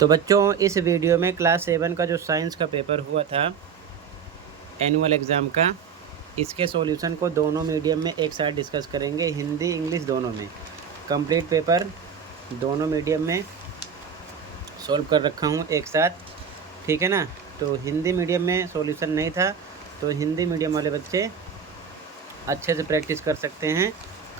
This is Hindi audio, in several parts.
तो बच्चों, इस वीडियो में क्लास 7 का जो साइंस का पेपर हुआ था एनुअल एग्ज़ाम का, इसके सॉल्यूशन को दोनों मीडियम में एक साथ डिस्कस करेंगे, हिंदी इंग्लिश दोनों में। कंप्लीट पेपर दोनों मीडियम में सॉल्व कर रखा हूँ एक साथ, ठीक है ना। तो हिंदी मीडियम में सॉल्यूशन नहीं था, तो हिंदी मीडियम वाले बच्चे अच्छे से प्रैक्टिस कर सकते हैं,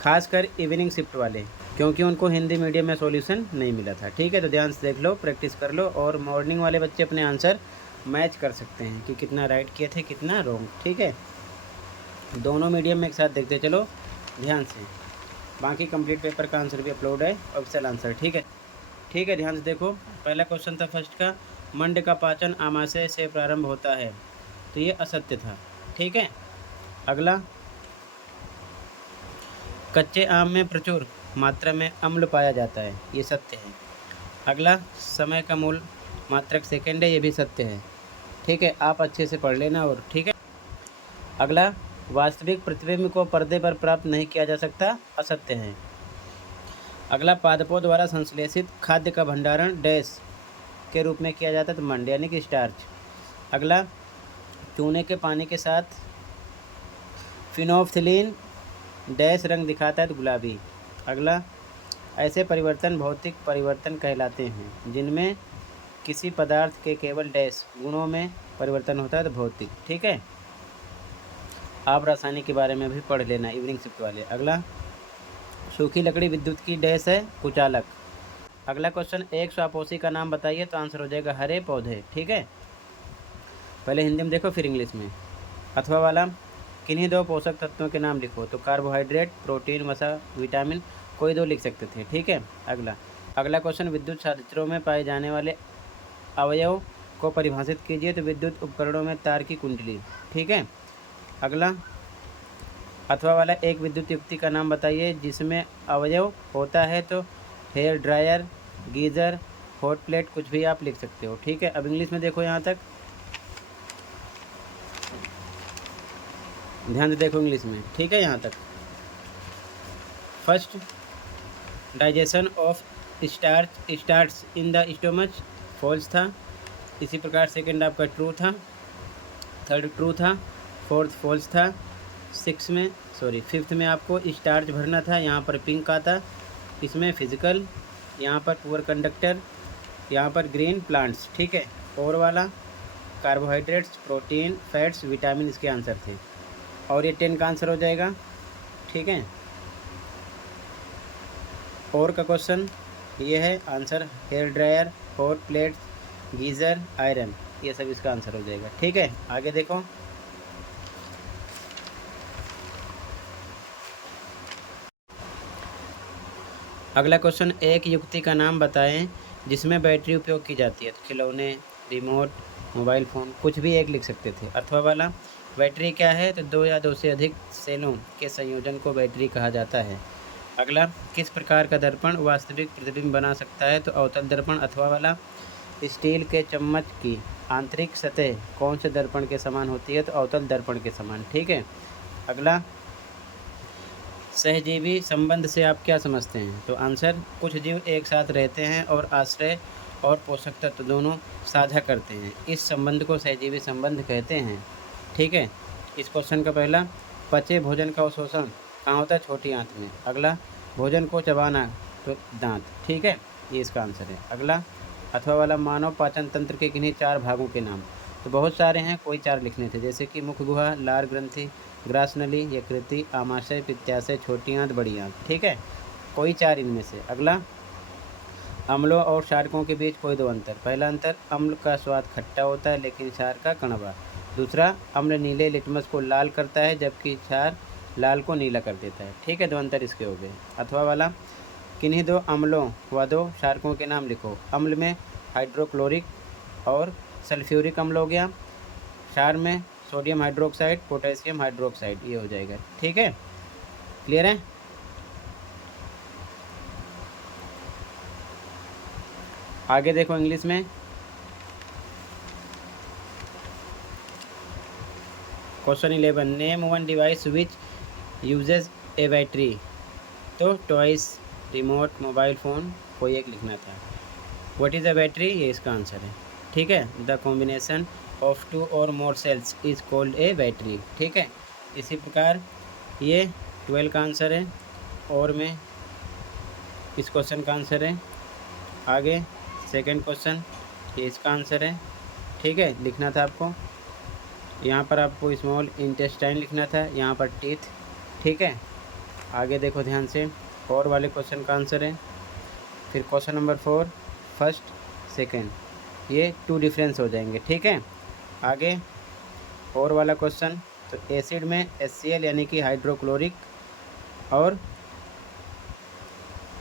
खासकर इवनिंग शिफ्ट वाले, क्योंकि उनको हिंदी मीडियम में सॉल्यूशन नहीं मिला था। ठीक है, तो ध्यान से देख लो, प्रैक्टिस कर लो, और मॉर्निंग वाले बच्चे अपने आंसर मैच कर सकते हैं कि कितना राइट किए थे, कितना रॉन्ग। ठीक है, दोनों मीडियम में एक साथ देखते चलो ध्यान से। बाकी कंप्लीट पेपर का आंसर भी अपलोड है, ऑफिशियल आंसर। ठीक है, ठीक है, ध्यान से देखो। पहला क्वेश्चन था फर्स्ट का, मंड का पाचन आमाशय से प्रारंभ होता है, तो ये असत्य था। ठीक है, अगला, कच्चे आम में प्रचुर मात्रा में अम्ल पाया जाता है, ये सत्य है। अगला, समय का मूल मात्रक सेकंड है, ये भी सत्य है। ठीक है, आप अच्छे से पढ़ लेना। और ठीक है, अगला, वास्तविक प्रतिबिंब को पर्दे पर प्राप्त नहीं किया जा सकता, असत्य है। अगला, पादपों द्वारा संश्लेषित खाद्य का भंडारण डैश के रूप में किया जाता है, तो मंड यानी कि स्टार्च। अगला, चूने के पानी के साथ फिनोल्फथलीन डैश रंग दिखाता है, तो गुलाबी। अगला, ऐसे परिवर्तन भौतिक परिवर्तन कहलाते हैं जिनमें किसी पदार्थ के केवल डैश गुणों में परिवर्तन होता है, तो भौतिक। ठीक है, आप रासायनिक के बारे में भी पढ़ लेना इवनिंग शिफ्ट वाले। अगला, सूखी लकड़ी विद्युत की डैश है, कुचालक। अगला क्वेश्चन, एक स्वापोषी का नाम बताइए, तो आंसर हो जाएगा हरे पौधे। ठीक है, पहले हिंदी में देखो फिर इंग्लिश में। अथवा वाला, किन्हीं दो पोषक तत्वों के नाम लिखो, तो कार्बोहाइड्रेट, प्रोटीन, वसा, विटामिन, कोई दो लिख सकते थे। ठीक है, अगला क्वेश्चन, विद्युत संयंत्रों में पाए जाने वाले अवयव को परिभाषित कीजिए, तो विद्युत उपकरणों में तार की कुंडली। ठीक है, अगला, अथवा वाला, एक विद्युत युक्ति का नाम बताइए जिसमें अवयव होता है, तो hair dryer, geyser, hot plate, कुछ भी आप लिख सकते हो। ठीक है, अब इंग्लिश में देखो, यहाँ तक ध्यान से देखो इंग्लिश में। ठीक है, यहाँ तक first, digestion of starch in the stomach false था। इसी प्रकार सेकंड आपका ट्रू था, थर्ड ट्रू था, फोर्थ फॉल्स था, फिफ्थ में आपको स्टार्च भरना था, यहाँ पर पिंक आता, इसमें फिजिकल, यहाँ पर पुअर कंडक्टर, यहाँ पर ग्रीन प्लांट्स। ठीक है, और वाला कार्बोहाइड्रेट्स, प्रोटीन, फैट्स, विटामिन इसके आंसर थे, और ये 10 का आंसर हो जाएगा। ठीक है, और का क्वेश्चन ये है answer, hair dryer, hot plates, geyser, iron, ये सब इसका आंसर हो जाएगा। ठीक है, आगे देखो। अगला क्वेश्चन, एक युक्ति का नाम बताएं जिसमें बैटरी उपयोग की जाती है, तो खिलौने, रिमोट, मोबाइल फ़ोन, कुछ भी एक लिख सकते थे। अथवा वाला, बैटरी क्या है, तो दो या दो से अधिक सेलों के संयोजन को बैटरी कहा जाता है। अगला, किस प्रकार का दर्पण वास्तविक प्रतिबिंब बना सकता है, तो अवतल दर्पण। अथवा वाला, स्टील के चम्मच की आंतरिक सतह कौन से दर्पण के समान होती है, तो अवतल दर्पण के समान। ठीक है, अगला, सहजीवी संबंध से आप क्या समझते हैं, तो आंसर, कुछ जीव एक साथ रहते हैं और आश्रय और पोषक तत्व दोनों साझा करते हैं, इस संबंध को सहजीवी संबंध कहते हैं। ठीक है, इस क्वेश्चन का पहला, पचे भोजन का अवशोषण कहाँ होता है, छोटी आंत में। अगला, भोजन को चबाना, तो दांत। ठीक है, ये इसका आंसर है। अगला, अथवा वाला, मानव पाचन तंत्र के किन्हीं 4 भागों के नाम, तो बहुत सारे हैं, कोई 4 लिखने थे, जैसे कि मुख गुहा, लार ग्रंथि, ग्रास नली, यकृति, आमाशय, पित्ताशय, छोटी आंत, बड़ी आंत। ठीक है, कोई 4 इनमें से। अगला, अम्लों और क्षारकों के बीच कोई 2 अंतर। पहला अंतर, अम्ल का स्वाद खट्टा होता है लेकिन क्षार का कड़वा। दूसरा, अम्ल नीले लिटमस को लाल करता है जबकि क्षार लाल को नीला कर देता है। ठीक है, 2 अंतर इसके हो गए। अथवा वाला, किन्हीं 2 अम्लों व 2 क्षारकों के नाम लिखो। अम्ल में हाइड्रोक्लोरिक और सल्फ्यूरिक अम्ल हो गया, क्षार में सोडियम हाइड्रोक्साइड, पोटेशियम हाइड्रोक्साइड, ये हो जाएगा। ठीक है, क्लियर है। आगे देखो इंग्लिश में। Question 11, name one device which usage A battery, तो टॉयस, रिमोट, मोबाइल फ़ोन, कोई एक लिखना था। व्हाट इज़ अ बैटरी, ये इसका आंसर है। ठीक है, the combination of 2 or more cells is called a battery. ठीक है, इसी प्रकार ये 12 का आंसर है और में इस क्वेश्चन का आंसर है। आगे सेकंड क्वेश्चन, ये इसका आंसर है। ठीक है, लिखना था आपको, यहाँ पर आपको स्मॉल इंटेस्टाइन लिखना था, यहाँ पर टीथ। ठीक है, आगे देखो ध्यान से, और वाले क्वेश्चन का आंसर है। फिर क्वेश्चन नंबर 4 फर्स्ट सेकंड, ये 2 डिफरेंस हो जाएंगे। ठीक है, आगे और वाला क्वेश्चन, तो एसिड में HCl यानी कि हाइड्रोक्लोरिक और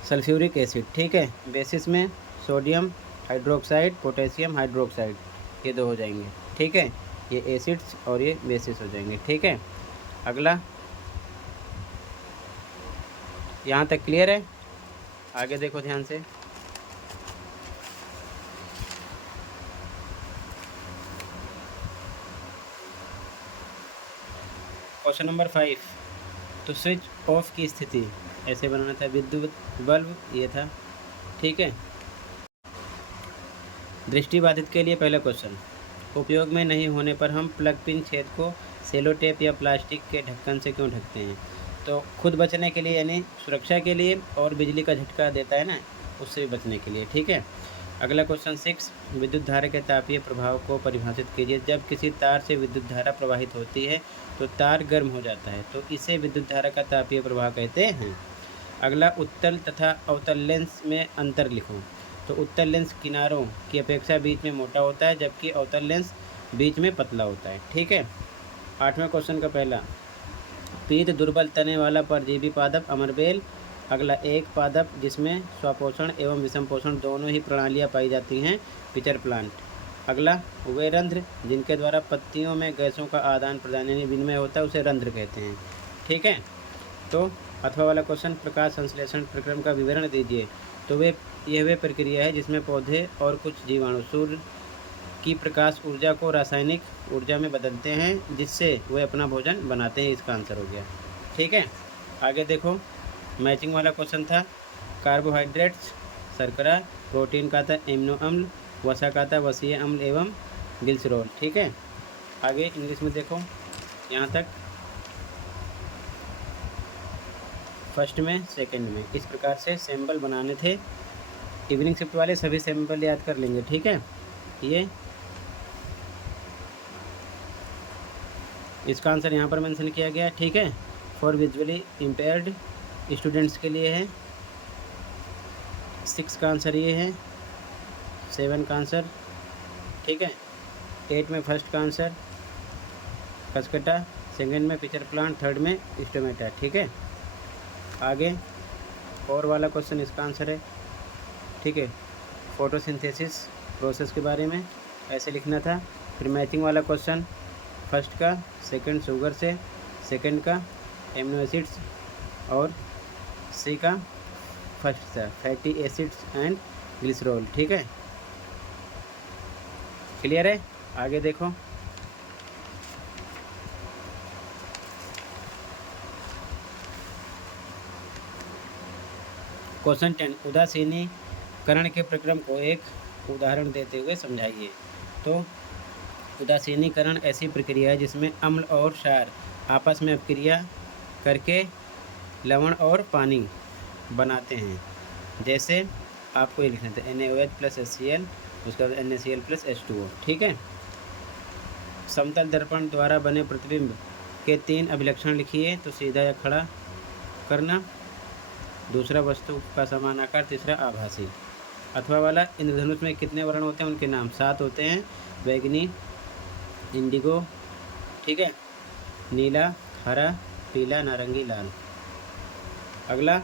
सल्फ्यूरिक एसिड। ठीक है, बेसिस में सोडियम हाइड्रोक्साइड, पोटेशियम हाइड्रोक्साइड, ये 2 हो जाएंगे। ठीक है, ये एसिड्स और ये बेसिस हो जाएंगे। ठीक है, अगला, यहाँ तक क्लियर है? आगे देखो ध्यान से, क्वेश्चन नंबर 5, तो स्विच ऑफ की स्थिति ऐसे बनाना था, विद्युत बल्ब ये था। ठीक है, दृष्टिबाधित के लिए पहला क्वेश्चन, उपयोग में नहीं होने पर हम प्लग पिन छेद को सेलो टेप या प्लास्टिक के ढक्कन से क्यों ढकते हैं? तो खुद बचने के लिए, यानी सुरक्षा के लिए, और बिजली का झटका देता है ना, उससे भी बचने के लिए। ठीक है, अगला क्वेश्चन 6, विद्युत धारा के तापीय प्रभाव को परिभाषित कीजिए। जब किसी तार से विद्युत धारा प्रवाहित होती है तो तार गर्म हो जाता है, तो इसे विद्युत धारा का तापीय प्रभाव कहते हैं। अगला, उत्तल तथा अवतल लेंस में अंतर लिखो। तो उत्तल लेंस किनारों की अपेक्षा बीच में मोटा होता है, जबकि अवतल लेंस बीच में पतला होता है। ठीक है, 8वें क्वेश्चन का पहला, पीत दुर्बल तने वाला परजीवी पादप अमरबेल। अगला, एक पादप जिसमें स्वपोषण एवं विषम पोषण दोनों ही प्रणालियाँ पाई जाती हैं, पिचर प्लांट। अगला, वे रंध्र जिनके द्वारा पत्तियों में गैसों का आदान प्रदान यानी विनिमय होता है, उसे रंध्र कहते हैं। ठीक है, तो अथवा वाला क्वेश्चन, प्रकाश संश्लेषण प्रक्रम का विवरण दीजिए। तो यह वे प्रक्रिया है जिसमें पौधे और कुछ जीवाणु सूर्य की प्रकाश ऊर्जा को रासायनिक ऊर्जा में बदलते हैं, जिससे वे अपना भोजन बनाते हैं। इसका आंसर हो गया। ठीक है, आगे देखो, मैचिंग वाला क्वेश्चन था, कार्बोहाइड्रेट्स शर्करा, प्रोटीन का था एमिनो अम्ल, वसा का था वसीय अम्ल एवं ग्लिसरॉल। ठीक है, आगे इंग्लिश में देखो, यहाँ तक फर्स्ट में सेकंड में इस प्रकार से सैम्पल बनाने थे। इवनिंग शिफ्ट वाले सभी सैम्पल याद कर लेंगे। ठीक है, ये इसका आंसर यहाँ पर मेंशन किया गया। ठीक है, फॉर विजुअली इम्पेयर्ड स्टूडेंट्स के लिए है। 6 का आंसर ये है, 7 का आंसर। ठीक है, 8 में फर्स्ट का आंसर कसकटा, सेकंड में पिचर प्लांट, थर्ड में स्टोमेटा। ठीक है, आगे और वाला क्वेश्चन इसका आंसर है। ठीक है, फोटोसिंथेसिस प्रोसेस के बारे में ऐसे लिखना था। फिर मैचिंग वाला क्वेश्चन, फर्स्ट का सेकंड शुगर से, सेकंड का एमिनो एसिड्स और सी का फर्स्ट था फैटी एसिड्स एंड ग्लिसरॉल। ठीक है, क्लियर है? आगे देखो, क्वेश्चन 10, उदासीनीकरण के प्रक्रम को एक उदाहरण देते हुए समझाइए। तो उदासीनीकरण ऐसी प्रक्रिया है जिसमें अम्ल और क्षार आपस में अपक्रिया करके लवण और पानी बनाते हैं। जैसे आपको ये लिखना था NaOH प्लस HCl, उसके बाद NaCl प्लस H2O। ठीक है, समतल दर्पण द्वारा बने प्रतिबिंब के 3 अभिलक्षण लिखिए। तो सीधा या खड़ा करना, दूसरा वस्तु का समान आकार, तीसरा आभासी। अथवा वाला, इंद्रधनुष में कितने वर्ण होते हैं, उनके नाम 7 होते हैं, बैगनी, इंडिगो, ठीक है, नीला, हरा, पीला, नारंगी, लाल। अगला,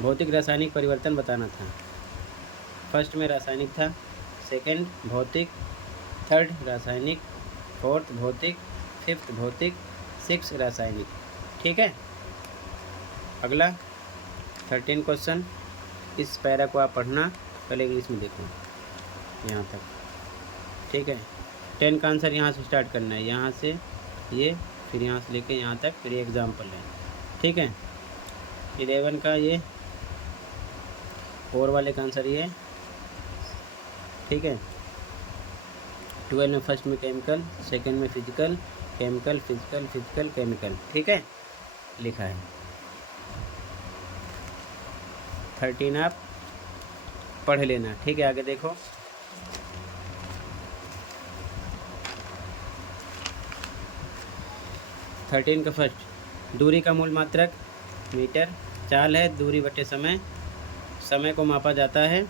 भौतिक रासायनिक परिवर्तन बताना था। फर्स्ट में रासायनिक था, सेकंड भौतिक, थर्ड रासायनिक, फोर्थ भौतिक, फिफ्थ भौतिक, 6 रासायनिक। ठीक है, अगला 13 क्वेश्चन, इस पैरा को आप पढ़ना, पहले इंग्लिश में देखो यहाँ तक। ठीक है, 10 का आंसर यहाँ से स्टार्ट करना है, यहाँ से ये, फिर यहाँ से लेके यहाँ तक, फिर ये एग्जाम्पल है। ठीक है, 11 का ये 4 वाले का आंसर ये, ठीक है। 12 में फर्स्ट में केमिकल, सेकंड में physical, chemical physical physical chemical, ठीक है, लिखा है। 13 आप पढ़ लेना, ठीक है। आगे देखो, थर्टीन का फर्स्ट, दूरी का मूल मात्रक मीटर, चाल है दूरी बटे समय, समय को मापा जाता है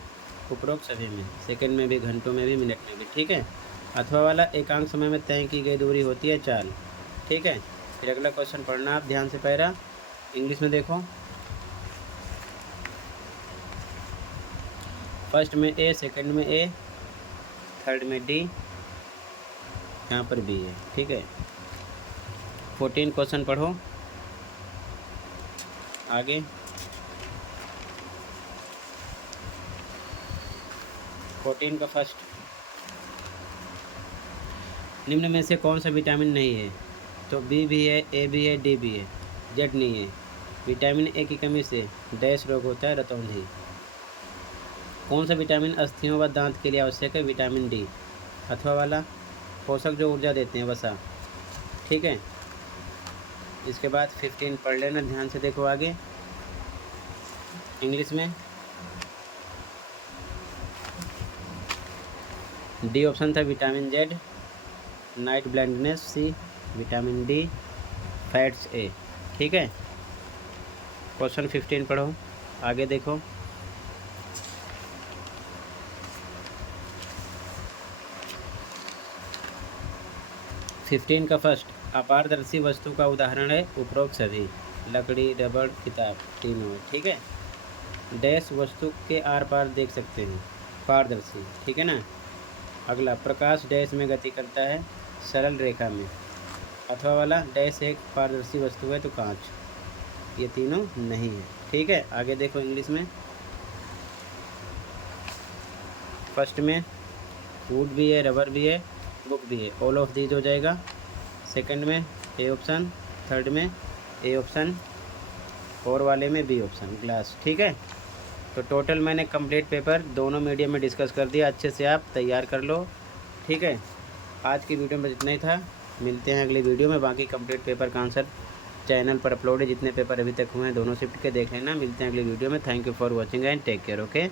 उपरोक्त सभी में, सेकंड में भी, घंटों में भी, मिनट में भी, ठीक है। अथवा वाला एकांक समय में तय की गई दूरी होती है चाल, ठीक है। फिर अगला क्वेश्चन पढ़ना आप ध्यान से, पैरा इंग्लिश में देखो। फर्स्ट में ए, सेकंड में ए, थर्ड में डी, यहाँ पर बी है, ठीक है। 14 क्वेश्चन पढ़ो आगे। प्रोटीन का फर्स्ट, निम्न में से कौन सा विटामिन नहीं है? तो बी भी है, ए भी है, डी भी है, जेड नहीं है। विटामिन ए की कमी से डैश रोग होता है, रतौंधी। कौन सा विटामिन अस्थियों व दांत के लिए आवश्यक है? Vitamin D. अथवा वाला, पोषक जो ऊर्जा देते हैं, वसा, ठीक है। इसके बाद 15 पढ़ लेना ध्यान से, देखो आगे इंग्लिश में। डी ऑप्शन था विटामिन जेड, नाइट ब्लाइंडनेस सी, विटामिन डी, फैट्स ए, ठीक है। क्वेश्चन 15 पढ़ो आगे देखो। फिफ्टीन का फर्स्ट, अपारदर्शी वस्तु का उदाहरण है उपरोक्त सभी, लकड़ी, रबड़, किताब, तीनों, ठीक है। डैश वस्तु के आर पार देख सकते हैं, पारदर्शी, ठीक है ना। अगला, प्रकाश डैश में गति करता है, सरल रेखा में। अथवा वाला, डैश एक पारदर्शी वस्तु है तो कांच, ये तीनों नहीं है, ठीक है। आगे देखो इंग्लिश में। फर्स्ट में वुड भी है, रबर भी है, बुक भी है, ऑल ऑफ दीज हो जाएगा। सेकंड में ए ऑप्शन, थर्ड में ए ऑप्शन, फोर वाले में बी ऑप्शन, ग्लास, ठीक है। तो टोटल मैंने कंप्लीट पेपर दोनों मीडियम में डिस्कस कर दिया, अच्छे से आप तैयार कर लो, ठीक है। आज की वीडियो में इतना ही था, मिलते हैं अगली वीडियो में। बाकी कंप्लीट पेपर का आंसर चैनल पर अपलोड है, जितने पेपर अभी तक हुए हैं दोनों शिफ्ट के देख लेना। मिलते हैं अगली वीडियो में। Thank you for watching and take care, okay.